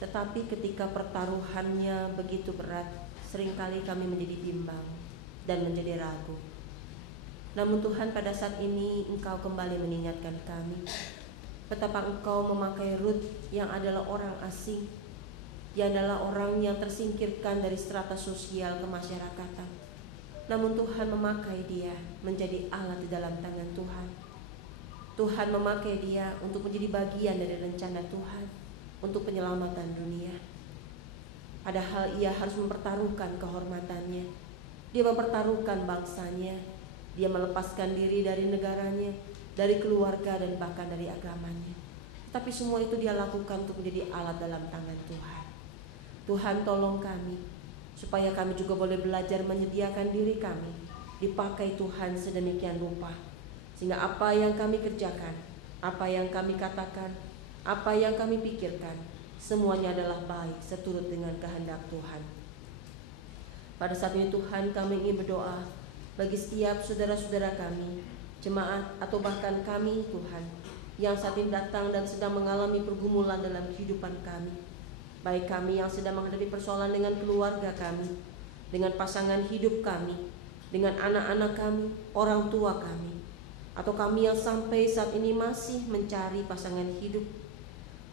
Tetapi ketika pertaruhannya begitu berat, seringkali kami menjadi bimbang dan menjadi ragu. Namun Tuhan, pada saat ini Engkau kembali mengingatkan kami betapa Engkau memakai Rut yang adalah orang asing, yang adalah orang yang tersingkirkan dari strata sosial kemasyarakatan. Namun Tuhan memakai dia menjadi alat di dalam tangan Tuhan. Tuhan memakai dia untuk menjadi bagian dari rencana Tuhan untuk penyelamatan dunia. Padahal ia harus mempertaruhkan kehormatannya. Dia mempertaruhkan bangsanya. Dia melepaskan diri dari negaranya, dari keluarga, dan bahkan dari agamanya. Tapi semua itu dia lakukan untuk menjadi alat dalam tangan Tuhan. Tuhan, tolong kami supaya kami juga boleh belajar menyediakan diri kami dipakai Tuhan sedemikian rupa, sehingga apa yang kami kerjakan, apa yang kami katakan, apa yang kami pikirkan, semuanya adalah baik seturut dengan kehendak Tuhan. Pada saat ini Tuhan, kami ingin berdoa bagi setiap saudara-saudara kami, jemaat, atau bahkan kami Tuhan, yang saat ini datang dan sedang mengalami pergumulan dalam kehidupan kami. Baik kami yang sedang menghadapi persoalan dengan keluarga kami, dengan pasangan hidup kami, dengan anak-anak kami, orang tua kami, atau kami yang sampai saat ini masih mencari pasangan hidup,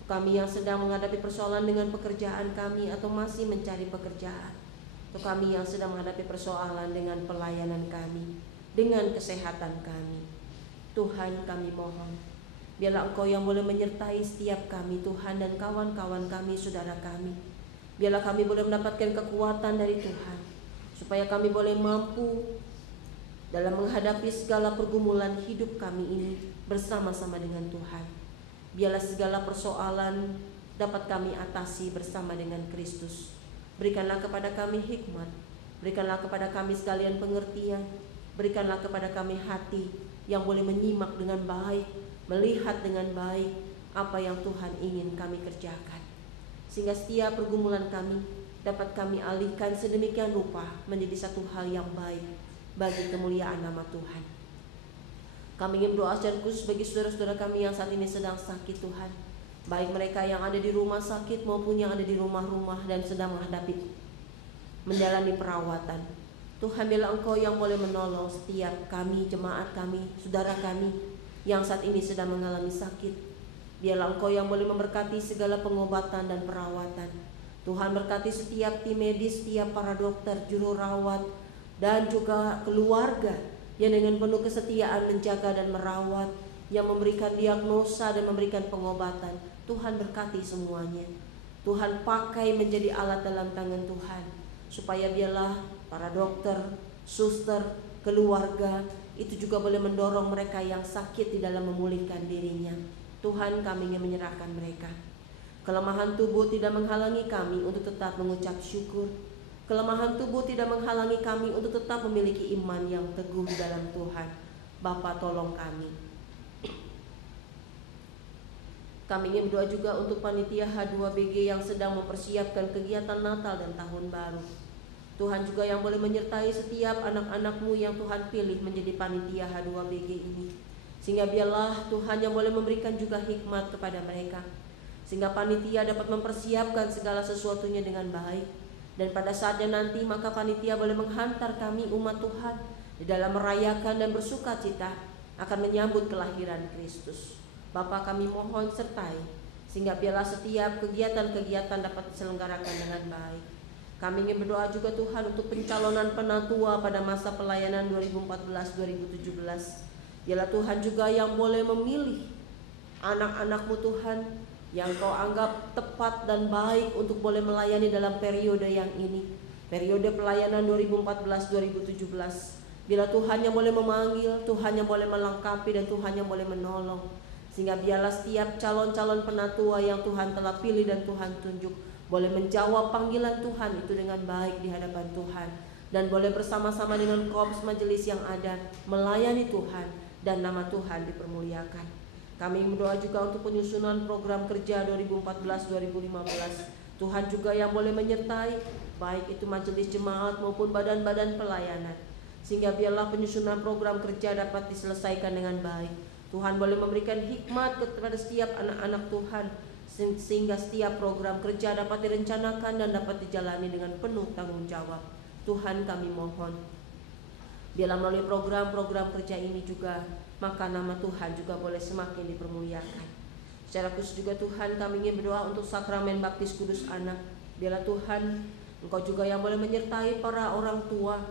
kami yang sedang menghadapi persoalan dengan pekerjaan kami atau masih mencari pekerjaan, atau kami yang sedang menghadapi persoalan dengan pelayanan kami, dengan kesehatan kami. Tuhan, kami mohon, biarlah Engkau yang boleh menyertai setiap kami Tuhan, dan kawan-kawan kami, saudara kami. Biarlah kami boleh mendapatkan kekuatan dari Tuhan, supaya kami boleh mampu dalam menghadapi segala pergumulan hidup kami ini bersama-sama dengan Tuhan. Biarlah segala persoalan dapat kami atasi bersama dengan Kristus. Berikanlah kepada kami hikmat, berikanlah kepada kami sekalian pengertian, berikanlah kepada kami hati yang boleh menyimak dengan baik, melihat dengan baik apa yang Tuhan ingin kami kerjakan, sehingga setiap pergumulan kami dapat kami alihkan sedemikian rupa menjadi satu hal yang baik bagi kemuliaan nama Tuhan. Kami ingin berdoa secara khusus bagi saudara-saudara kami yang saat ini sedang sakit Tuhan, baik mereka yang ada di rumah sakit maupun yang ada di rumah-rumah dan sedang menjalani perawatan. Tuhan, biarlah Engkau yang boleh menolong setiap kami, jemaat kami, saudara kami yang saat ini sedang mengalami sakit. Biarlah Engkau yang boleh memberkati segala pengobatan dan perawatan. Tuhan, berkati setiap tim medis, setiap para dokter, juru rawat, dan juga keluarga yang dengan penuh kesetiaan menjaga dan merawat, yang memberikan diagnosa dan memberikan pengobatan. Tuhan, berkati semuanya. Tuhan, pakai menjadi alat dalam tangan Tuhan, supaya biarlah para dokter, suster, keluarga itu juga boleh mendorong mereka yang sakit di dalam memulihkan dirinya. Tuhan, kami ingin menyerahkan mereka. Kelemahan tubuh tidak menghalangi kami untuk tetap mengucap syukur. Kelemahan tubuh tidak menghalangi kami untuk tetap memiliki iman yang teguh di dalam Tuhan. Bapa, tolong kami. Kami ingin berdoa juga untuk panitia H2BG yang sedang mempersiapkan kegiatan Natal dan Tahun Baru. Tuhan juga yang boleh menyertai setiap anak-anak-Mu yang Tuhan pilih menjadi panitia H2BG ini. Sehingga biarlah Tuhan yang boleh memberikan juga hikmat kepada mereka, sehingga panitia dapat mempersiapkan segala sesuatunya dengan baik. Dan pada saatnya nanti maka panitia boleh menghantar kami umat Tuhan di dalam merayakan dan bersuka cita akan menyambut kelahiran Kristus. Bapa, kami mohon sertai, sehingga biarlah setiap kegiatan-kegiatan dapat diselenggarakan dengan baik. Kami ingin berdoa juga Tuhan untuk pencalonan penatua pada masa pelayanan 2014-2017. Biarlah Tuhan juga yang boleh memilih anak-anak-Mu Tuhan yang Kau anggap tepat dan baik untuk boleh melayani dalam periode yang ini, periode pelayanan 2014-2017. Bila Tuhan yang boleh memanggil, Tuhan yang boleh melengkapi, dan Tuhan yang boleh menolong, sehingga biarlah setiap calon-calon penatua yang Tuhan telah pilih dan Tuhan tunjuk boleh menjawab panggilan Tuhan itu dengan baik di hadapan Tuhan, dan boleh bersama-sama dengan korps majelis yang ada melayani Tuhan dan nama Tuhan dipermuliakan. Kami berdoa juga untuk penyusunan program kerja 2014-2015. Tuhan juga yang boleh menyertai baik itu majelis jemaat maupun badan-badan pelayanan, sehingga biarlah penyusunan program kerja dapat diselesaikan dengan baik. Tuhan boleh memberikan hikmat kepada setiap anak-anak Tuhan, sehingga setiap program kerja dapat direncanakan dan dapat dijalani dengan penuh tanggung jawab. Tuhan, kami mohon, biarlah melalui program-program kerja ini juga, maka nama Tuhan juga boleh semakin dipermuliakan. Secara khusus juga Tuhan, kami ingin berdoa untuk sakramen baptis kudus anak. Biarlah Tuhan, Engkau juga yang boleh menyertai para orang tua.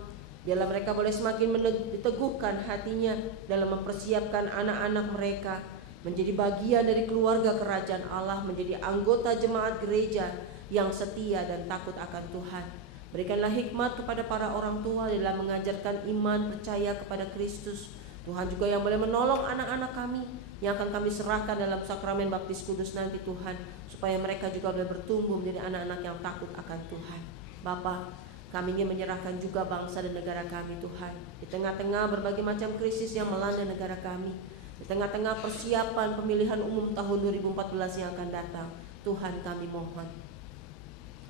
Biarlah mereka boleh semakin diteguhkan hatinya dalam mempersiapkan anak-anak mereka menjadi bagian dari keluarga kerajaan Allah, menjadi anggota jemaat gereja yang setia dan takut akan Tuhan. Berikanlah hikmat kepada para orang tua dalam mengajarkan iman percaya kepada Kristus. Tuhan juga yang boleh menolong anak-anak kami yang akan kami serahkan dalam sakramen baptis kudus nanti Tuhan, supaya mereka juga boleh bertumbuh menjadi anak-anak yang takut akan Tuhan. Bapa, kami ingin menyerahkan juga bangsa dan negara kami Tuhan, di tengah-tengah berbagai macam krisis yang melanda negara kami, di tengah-tengah persiapan pemilihan umum tahun 2014 yang akan datang. Tuhan, kami mohon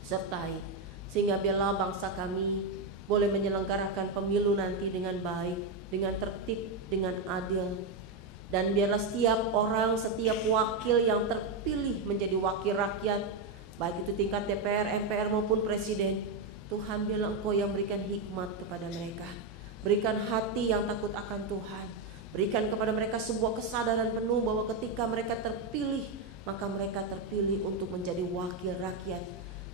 sertai, sehingga biarlah bangsa kami boleh menyelenggarakan pemilu nanti dengan baik, dengan tertib, dengan adil. Dan biarlah setiap orang, setiap wakil yang terpilih menjadi wakil rakyat, baik itu tingkat DPR, MPR maupun presiden, Tuhan, biarlah Engkau yang berikan hikmat kepada mereka, berikan hati yang takut akan Tuhan, berikan kepada mereka sebuah kesadaran penuh bahwa ketika mereka terpilih, maka mereka terpilih untuk menjadi wakil rakyat,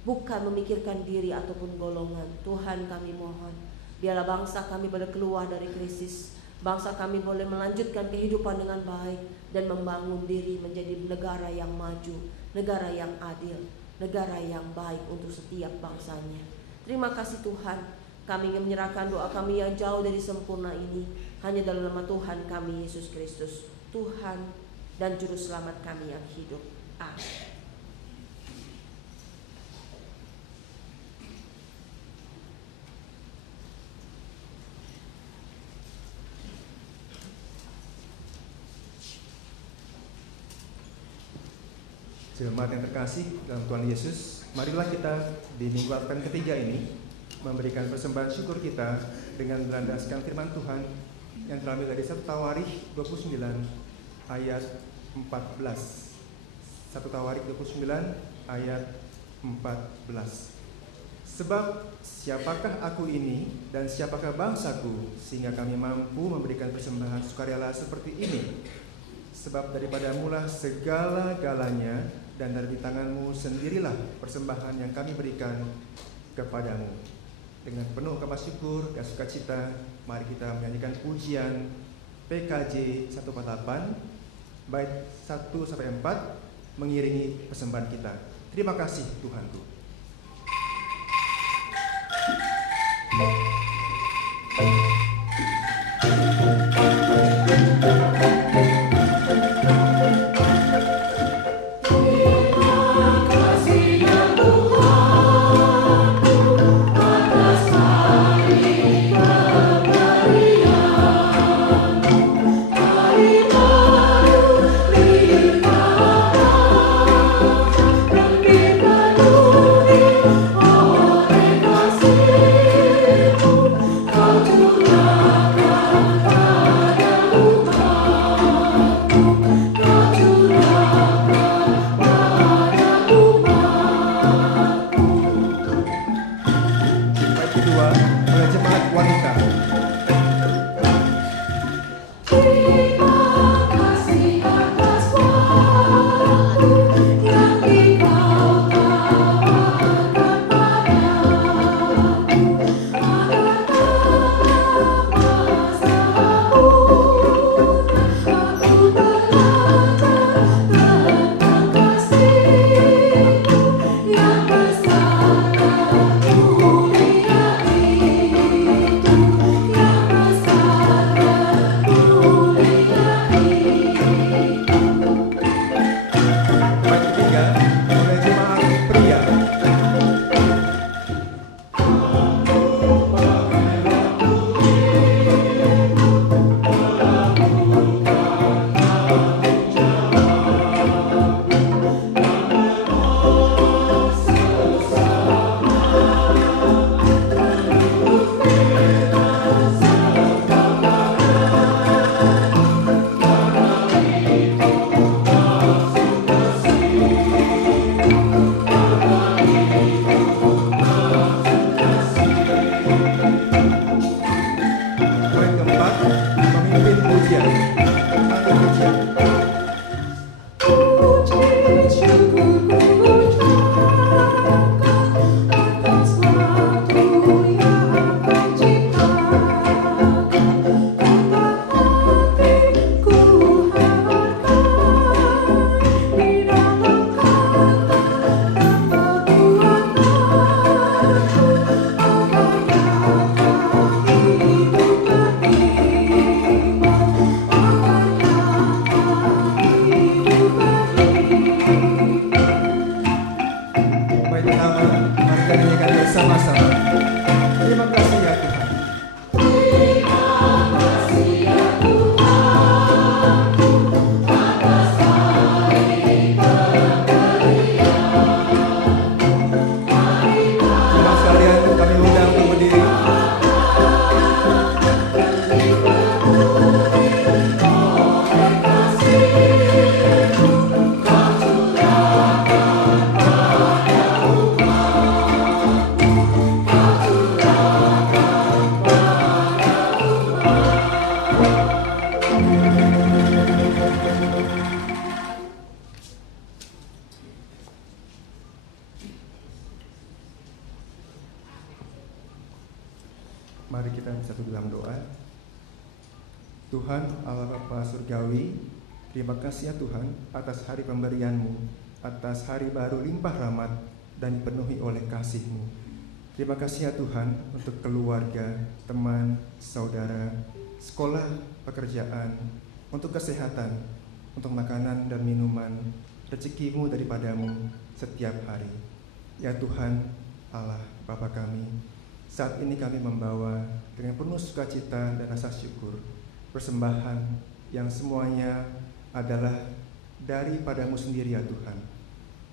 bukan memikirkan diri ataupun golongan. Tuhan, kami mohon, biarlah bangsa kami boleh keluar dari krisis, bangsa kami boleh melanjutkan kehidupan dengan baik dan membangun diri menjadi negara yang maju, negara yang adil, negara yang baik untuk setiap bangsanya. Terima kasih Tuhan, kami ingin menyerahkan doa kami yang jauh dari sempurna ini hanya dalam nama Tuhan kami Yesus Kristus, Tuhan dan Juru Selamat kami yang hidup. Amin. Jemaat yang terkasih dalam Tuhan Yesus, marilah kita di minggu Advent ketiga ini memberikan persembahan syukur kita dengan berlandaskan firman Tuhan yang terambil dari 1 Tawarikh 29 ayat 14. 1 Tawarikh 29 ayat 14. Sebab siapakah aku ini dan siapakah bangsaku sehingga kami mampu memberikan persembahan sukarela seperti ini? Sebab daripadamulah segala-galanya, dan dari tanganmu sendirilah persembahan yang kami berikan kepadamu. Dengan penuh kabar syukur dan sukacita, mari kita menyanyikan pujian PKJ 148 bait 1-4 mengiringi persembahan kita. Terima kasih Tuhanku. Kasih Mari kita bersatu dalam doa. Tuhan Allah Bapa Surgawi, terima kasih ya Tuhan atas hari pemberian-Mu, atas hari baru limpah rahmat dan dipenuhi oleh kasih-Mu. Terima kasih ya Tuhan untuk keluarga, teman, saudara, sekolah, pekerjaan, untuk kesehatan, untuk makanan dan minuman, rezeki-Mu daripada-Mu setiap hari. Ya Tuhan Allah Bapa kami, saat ini kami membawa dengan penuh sukacita dan rasa syukur persembahan yang semuanya adalah daripada-Mu sendiri ya Tuhan.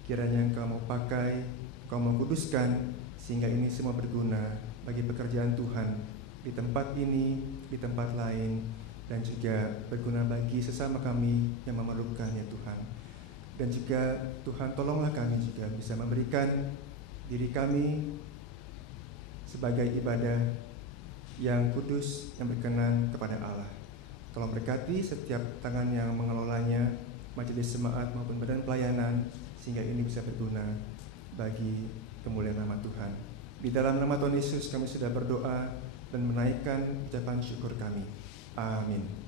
Kiranya Engkau mau pakai, Engkau mau kuduskan, sehingga ini semua berguna bagi pekerjaan Tuhan di tempat ini, di tempat lain, dan juga berguna bagi sesama kami yang memerlukan ya Tuhan. Dan juga Tuhan tolonglah kami juga bisa memberikan diri kami sebagai ibadah yang kudus, yang berkenan kepada Allah. Tolong berkati setiap tangan yang mengelolanya, majelis jemaat maupun badan pelayanan, sehingga ini bisa berguna bagi kemuliaan nama Tuhan. Di dalam nama Tuhan Yesus kami sudah berdoa dan menaikkan ucapan syukur kami. Amin.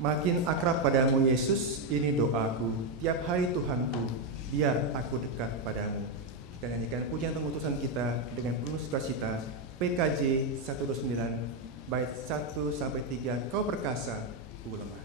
Makin akrab padamu Yesus, ini doaku. Tiap hari Tuhanku, biar aku dekat padamu. Dan nyanyikan pujian pengutusan kita dengan penuh sukacita. PKJ 129 bait 1-3. Kau perkasa, ku lemah.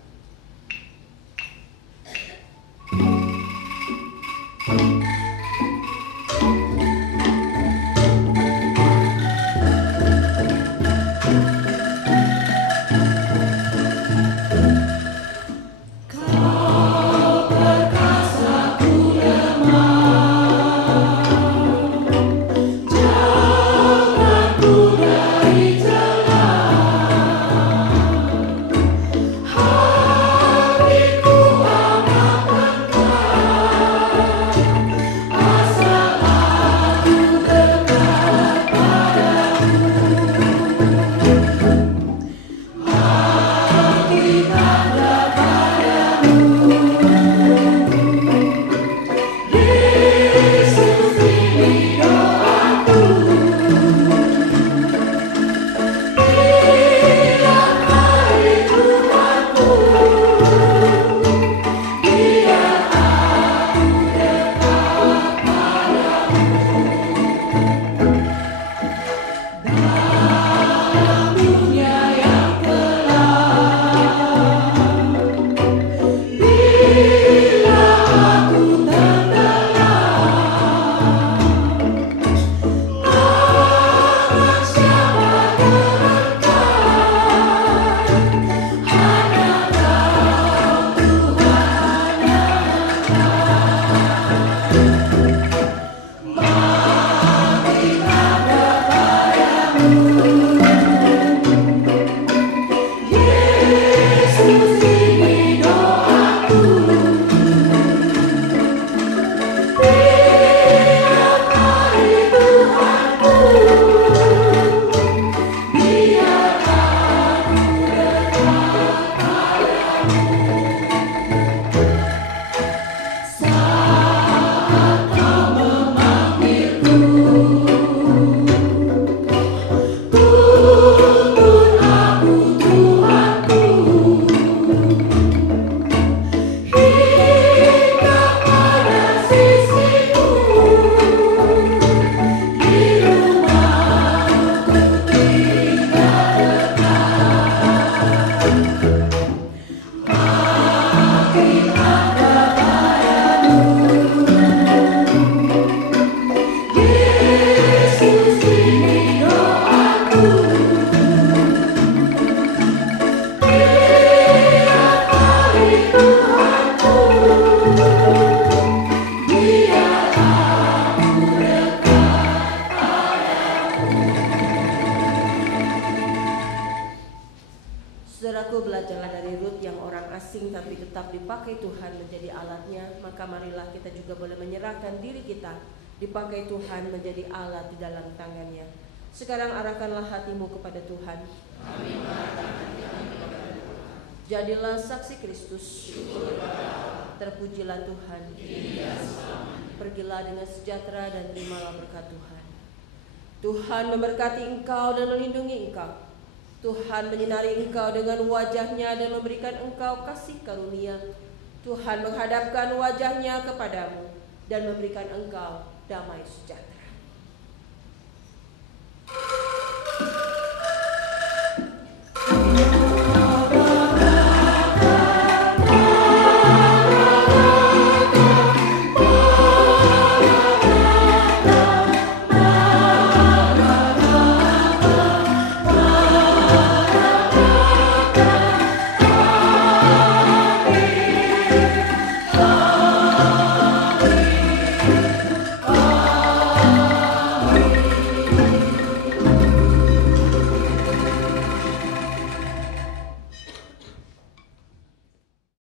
Saudaraku, belajarlah dari Rut yang orang asing tapi tetap dipakai Tuhan menjadi alatnya. Maka marilah kita juga boleh menyerahkan diri kita dipakai Tuhan menjadi alat di dalam tangannya. Sekarang arahkanlah hatimu kepada Tuhan. Amin. Jadilah saksi Kristus. Terpujilah Tuhan. Pergilah dengan sejahtera dan terimalah berkat Tuhan. Tuhan memberkati engkau dan melindungi engkau. Tuhan menyinari engkau dengan wajah-Nya dan memberikan engkau kasih karunia. Tuhan menghadapkan wajah-Nya kepadamu dan memberikan engkau damai sejahtera.